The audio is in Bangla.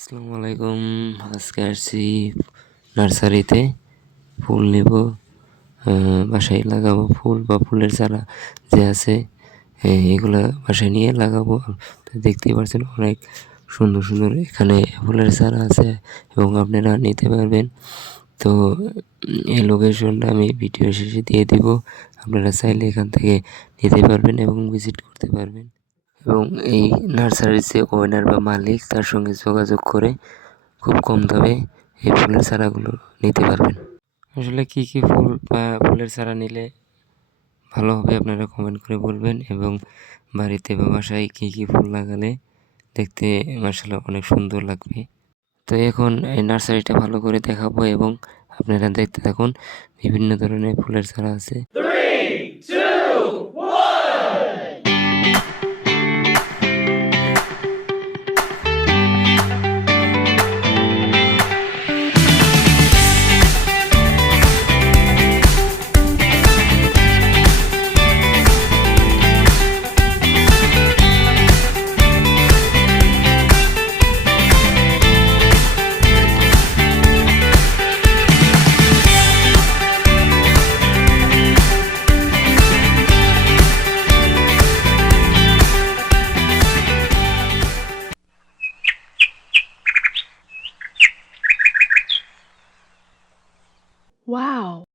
আসসালামু আলাইকুম। আজকে আসছি নার্সারিতে ফুল নেব, বাসায় লাগাবো ফুল বা ফুলের চারা যে আছে এগুলা বাসায় নিয়ে লাগাবো। তো দেখতেই পাচ্ছেন অনেক সুন্দর সুন্দর এখানে ফুলের চারা আছে এবং আপনারা নিতে পারবেন। তো এই লোকেশনটা আমি ভিডিও শেষে দিয়ে দিব, আপনারা চাইলে এখান থেকে নিতে পারবেন এবং ভিজিট করতে পারবেন এবং এই নার্সারির যে ওনার বা মালিক তার সঙ্গে যোগাযোগ করে খুব কম দামে এই ফুলের চারাগুলো নিতে পারবেন। আসলে কী কী ফুল বা ফুলের চারা নিলে ভালো হবে আপনারা কমেন্ট করে বলবেন এবং বাড়িতে বা বাসায় কী কী ফুল লাগালে দেখতে মাশাআল্লাহ অনেক সুন্দর লাগবে। তো এখন এই নার্সারিটা ভালো করে দেখাবো এবং আপনারা দেখতে থাকুন। বিভিন্ন ধরনের ফুলের চারা আছে। Wow.